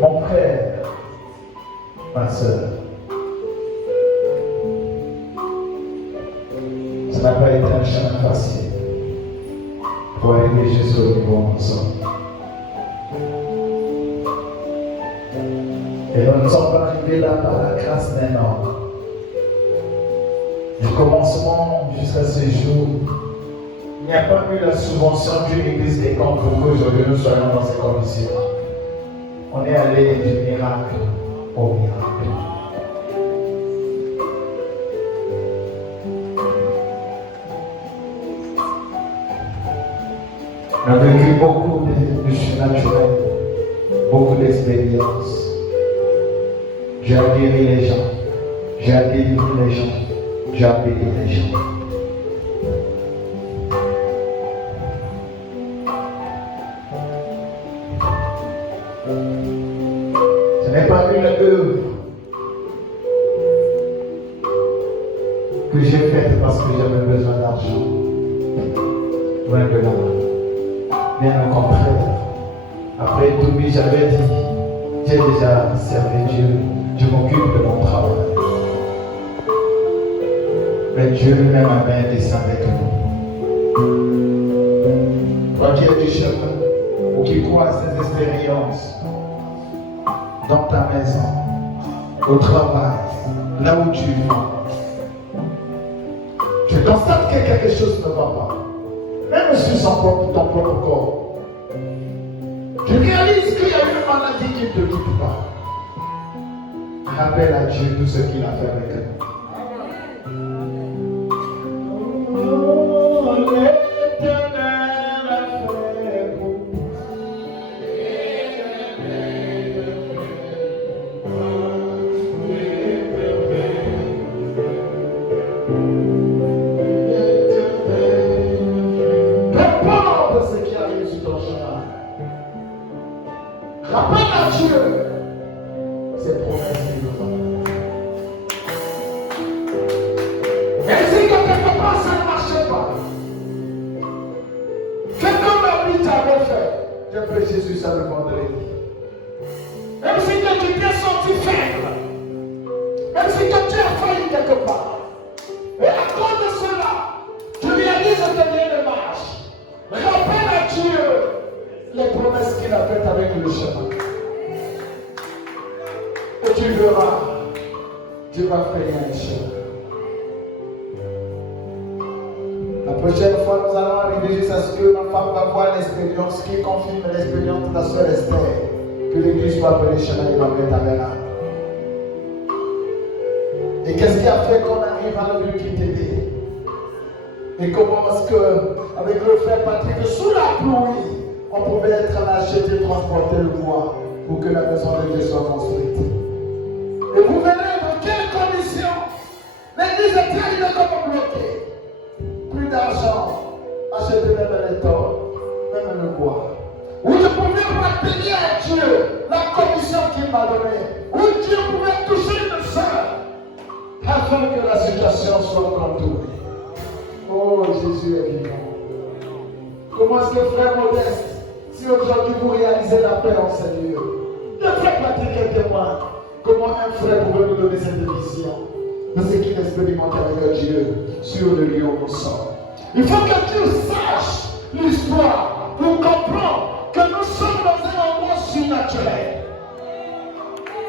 Mon frère, ma soeur, ça n'a pas été un chemin facile pour arriver jusqu'au niveau où nous sommes. Et nous ne sommes pas arrivés là par la grâce d'un homme. Du commencement jusqu'à ce jour, il n'y a pas eu la subvention d'une église quelconque pour qu'aujourd'hui nous soyons dans ces conditions. On est allé du miracle au miracle. On a vécu beaucoup de surnaturel, beaucoup d'expériences. J'ai guéri les gens, j'ai délivré les gens, j'ai appelé les gens. Ce n'est pas une œuvre que j'ai faite parce que j'avais besoin d'argent. Loin de là. Bien au contraire. Après tout, j'avais dit, j'ai déjà servi Dieu, je m'occupe de mon travail. Mais Dieu lui-même avait un dessein avec nous. Toi qui es du chemin, ou qui crois à ces expériences, dans ta maison, au travail, là où tu vas, tu constates que quelque chose ne va pas. Même sur ton propre corps. Tu réalises qu'il y a une maladie qui ne te quitte pas. Rappelle à Dieu tout ce qu'il a fait avec nous. Rappelle à Dieu ses promesses qu'il nous a. Et si quelque part ça ne marchait pas, fais comme David avait fait. J'ai fait Jésus ça le vendredi. Même si tu t'es senti faible, même si tu as failli quelque part, et à cause de cela, tu réalises que tu viens de marche. Rappelle à Dieu les promesses qu'il a faites avec le chemin. Et tu verras, Dieu va faire un chemin. La prochaine fois, nous allons arriver jusqu'à ce que ma femme va voir l'expérience qui confirme l'expérience de la sœur Esther. Que l'église soit appelée chemin Emmanuel Tabernacle. Et qu'est-ce qui a fait qu'on arrive à la qui t'aider? Et comment est-ce que, avec le frère Patrick, sous la pluie, on pouvait être là, acheter, transporter le bois pour que la maison de Dieu soit construite. Et vous verrez dans quelles conditions l'église est arrivée comme bloquée. Plus d'argent, acheter même les tonnes, même le bois. Où je pouvais appeler à Dieu la commission qu'il m'a donnée. Où Dieu pouvait toucher une sœur afin que la situation soit contournée. Oh, Jésus est vivant. Comment est-ce que frère Modeste, si aujourd'hui vous réalisez la paix en Seigneur, de frère Patrick témoin, comment un frère pouvait nous donner cette vision de ce qu'il expérimente avec Dieu sur le lieu où nous sommes. Il faut que Dieu sache l'histoire pour comprendre que nous sommes dans un endroit surnaturel.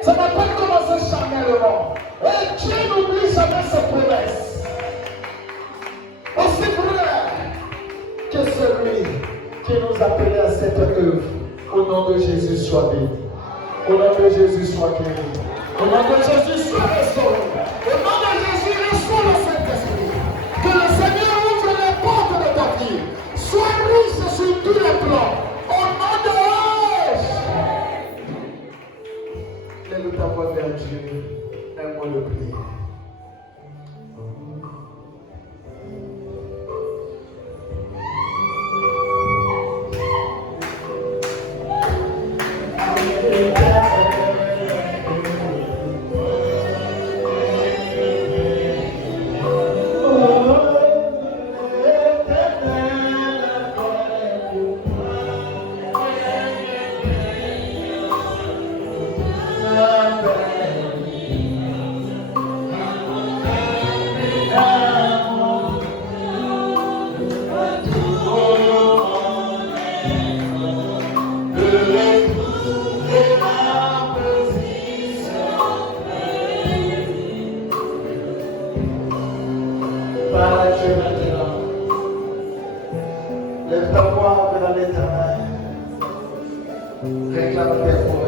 Ça n'a pas commencé charnellement. Et Dieu n'oublie jamais ses promesses. Aussi vrai que celui qui nous appelait à cette œuvre, au nom de Jésus soit béni. Au nom de Jésus soit guéri. Au nom de Jésus soit restauré. Au nom de Jésus reçois le Saint-Esprit. Que le Seigneur ouvre les portes de ta vie. Sois riche sur tous les plans. Au nom de Jésus. Lève ta voix vers Dieu. Un mot de prière.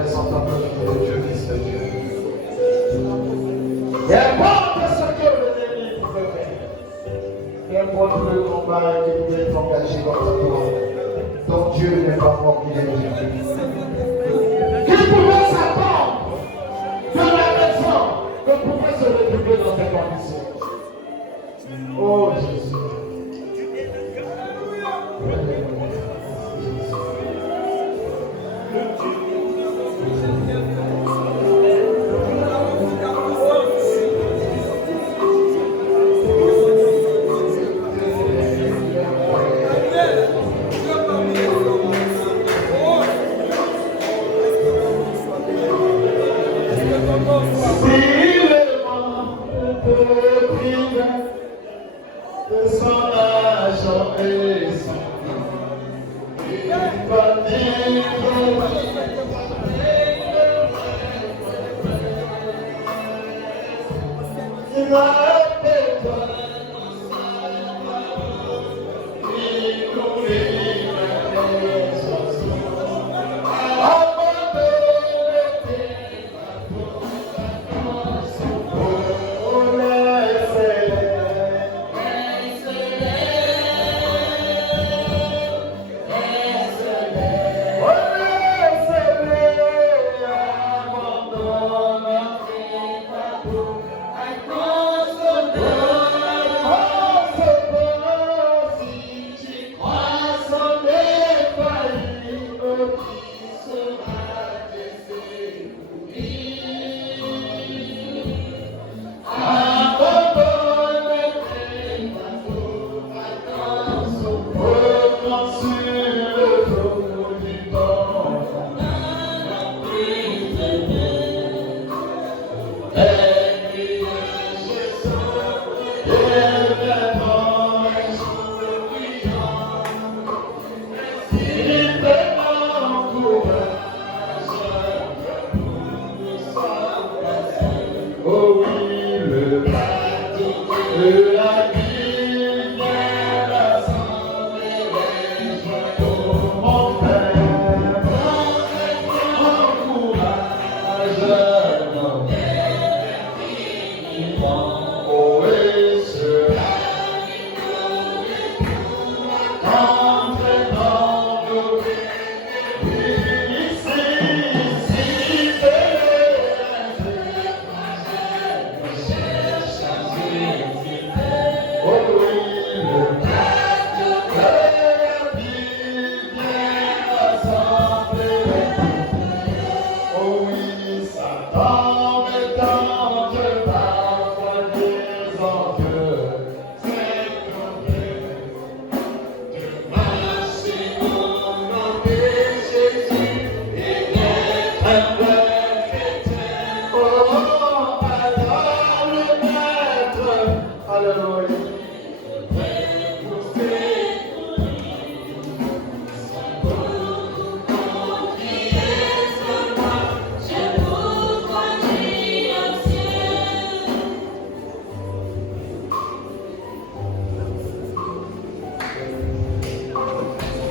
laisse entendre le cri de Dieu, fils de Dieu. Et importe ce que l'ennemi pouvait faire. Et importe le combat qu'il pouvait engager contre toi. Ton Dieu n'est pas mort, il est vivant. Qu'il pouvait s'attendre de la maison, que pouvait se retrouver dans tes conditions. Oh Jésus.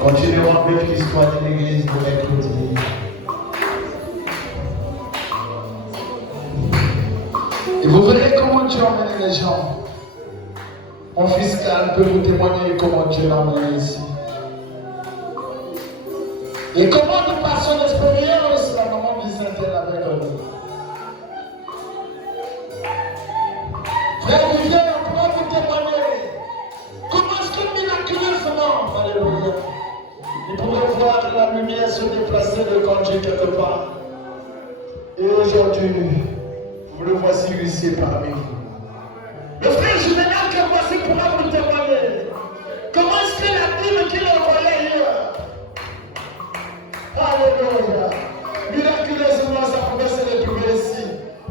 Continuons avec l'histoire de l'église de mercredi. Et vous verrez comment Dieu emmène les gens. Mon fiscal peut vous témoigner comment Dieu l'a emmené ici. Et comment nous passons l'expérience, la maman Byzantine avec nous. Frère Vivier, on pourra vous témoigner. Comment est-ce que miraculeusement, alléluia, il pourrait voir la lumière se déplacer de Dieu quelque part. Et aujourd'hui, vous le voici ici parmi vous. Le frère général que voici pourra vous témoigner. Comment est-ce que la Bible qu'il envoyait hier, alléluia, miraculeusement ça pouvait se retrouver ici.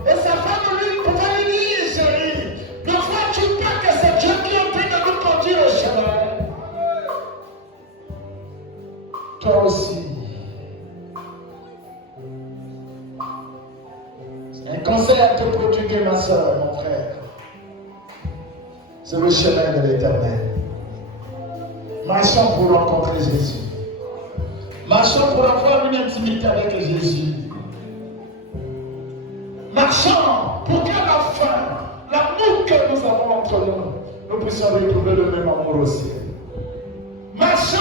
Et sa femme lui pouvait lui dire, chérie, ne vois-tu pas que c'est Dieu qui est en train de nous conduire au chemin? Toi aussi. Un conseil à te prodiguer, ma soeur, mon frère. C'est le chemin de l'Éternel. Marchons pour rencontrer Jésus. Marchons pour avoir une intimité intimité avec Jésus. Marchons pour qu'à la fin, l'amour que nous avons entre nous, nous puissions retrouver le même amour au ciel. Marchons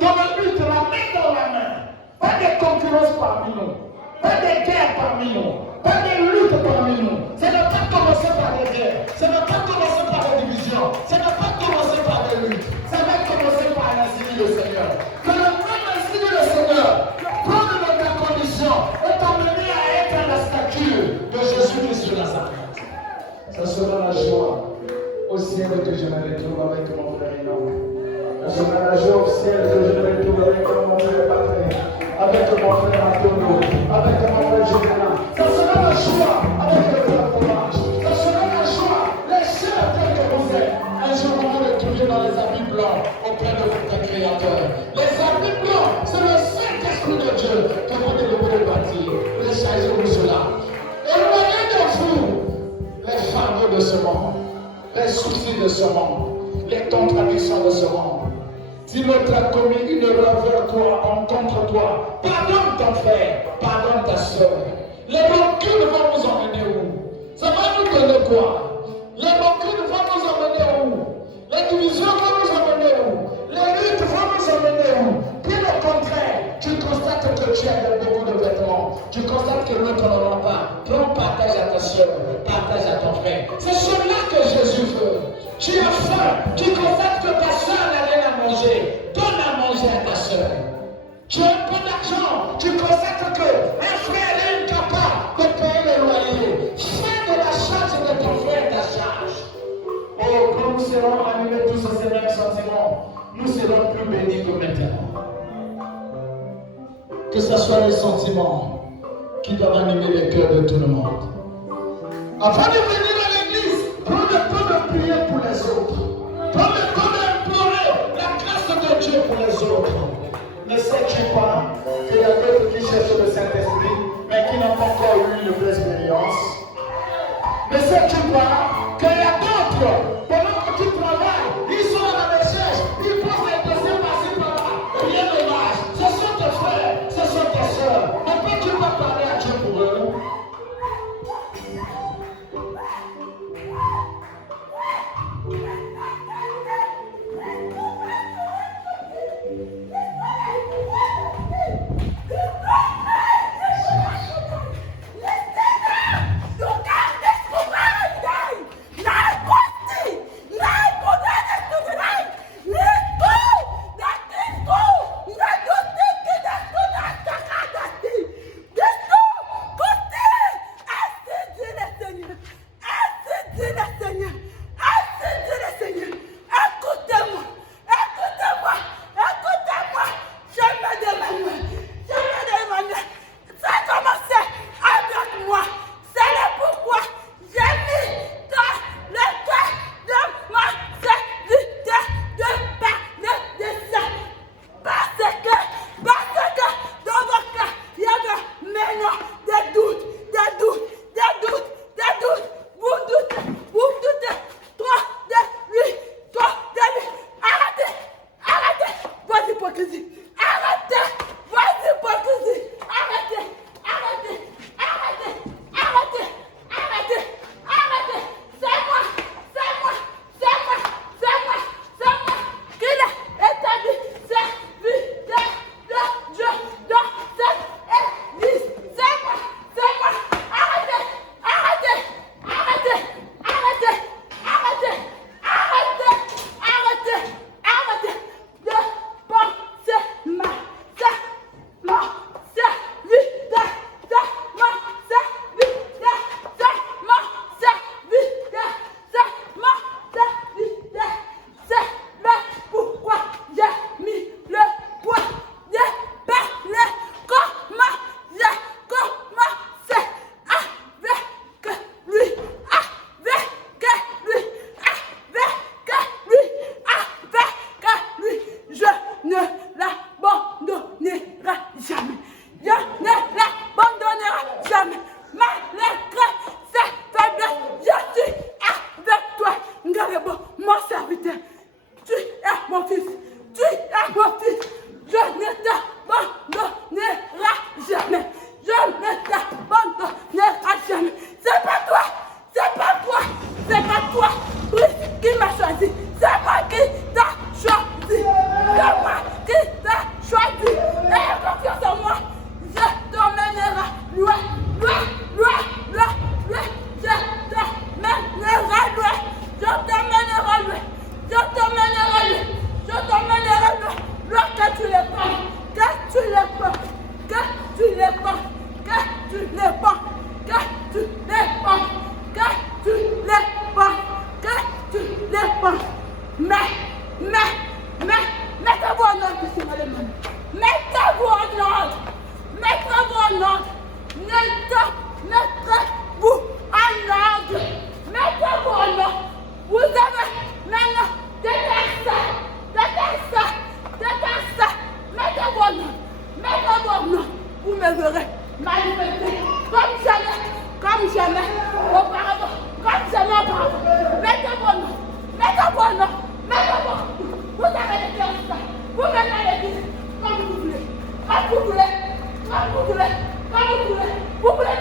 dans la lutte, la main dans la main. Pas de concurrence parmi nous, pas de guerre parmi nous, pas de lutte parmi nous. Ça n'a pas commencé par des guerres, ça n'a pas commencé par des divisions, ça n'a pas commencé par des luttes, ça va commencer par l'insigne du Seigneur. Que le même insigne du Seigneur prenne notre condition et t'emmener à être à la stature de Jésus-Christ de Nazareth. Ça sera la joie au ciel que je me retrouve avec mon frère Enoch. Ça sera la joie au ciel que je me retrouve avec mon frère Patrick, avec mon frère Antonio, avec mon frère Julien. Ça sera la joie avec le frère Thomas. Ça sera la joie, les chers tels que vous êtes. Un jour, vous vous retrouvez dans les habits blancs auprès de votre Créateur. Les habits blancs, c'est le Saint-Esprit de Dieu qui va développer le bâtir. Les chargez-vous cela. Éloignez de vous les fardeaux de ce monde, les soucis de ce monde, les contradictions de ce monde. Si l'autre a commis une erreur vers toi, contre toi, pardonne ton frère, pardonne ta soeur. Les rancunes vont nous emmener où? Ça va nous donner quoi? Les rancunes vont nous emmener où? Les divisions vont nous emmener où? Les luttes vont nous emmener où? Puis au contraire, tu constates que tu as beaucoup de vêtements, tu constates que l'autre n'en a pas. Prends partage à ta soeur, partage à ton frère. C'est cela que Jésus veut. Tu as faim, tu constates que ta soeur n'a rien à manger, donne à manger à ta soeur. Tu as un peu d'argent, tu constates qu'un frère est incapable de payer le loyer. Fais de la charge de ton frère ta charge. Oh, quand nous serons animés tous de ces mêmes sentiments, nous serons plus bénis que maintenant. Que ce soit les sentiments qui doivent animer les cœurs de tout le monde. Avant de venir à l'église, prends le temps de prier pour les autres. Prends le temps d'implorer la grâce de Dieu pour les autres. Ne sais-tu pas qu'il y a d'autres qui cherchent le Saint-Esprit, mais qui n'ont pas encore eu une vraie expérience? Ne sais-tu pas qu'il y a d'autres, pendant que tu travailles, ils sont à la recherche, ils posent des questions par-ci par-là, rien ne marche. Ce sont tes frères, ce sont tes soeurs. Ne peux-tu pas parler à Dieu pour eux? l'es pas, que tu l'es pas, que tu l'es pas, que tu l'es pas. Mais mettez-vous en ordre ici, madame. Mettez-vous en ordre. Mettez-vous en ordre. Mettez-vous en ordre. Mettez-vous en ordre. Vous avez maintenant des personnes. Mettez-vous en ordre. Mettez-vous en ordre. Vous me verrez manifester comme jamais auparavant. Comme jamais auparavant. Mettez-vous en ordre. Mettez-vous en ordre. Mettez-vous. Vous avez des personnes. Vous venez à l'église comme vous voulez. Comme vous voulez. Comme vous voulez. Comme vous voulez. Vous voulez